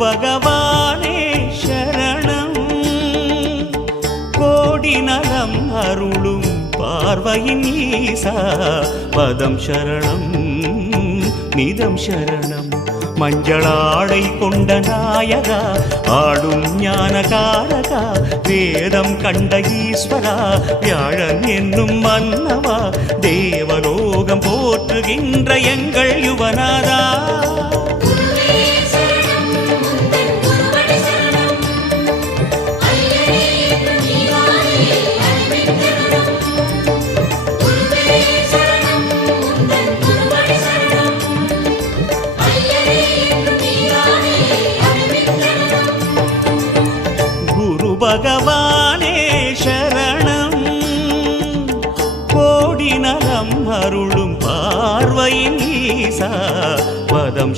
பகவானே சரணம் கோடி நலம் அருளும் பார்வையின் ஈசா பதம் சரணம் நிதம் சரணம் மஞ்சளாடை கொண்ட நாயகா ஆடும் ஞானகாரகா வேதம் கண்ட ஈஸ்வரா வியாழன் என்னும் மன்னவா தேவலோகம் போற்றுகின்ற எங்கள் யுவனாதா பகவானே சரணம் கோடி நலம் அருளும் பார்வையின் ஈசா பதம்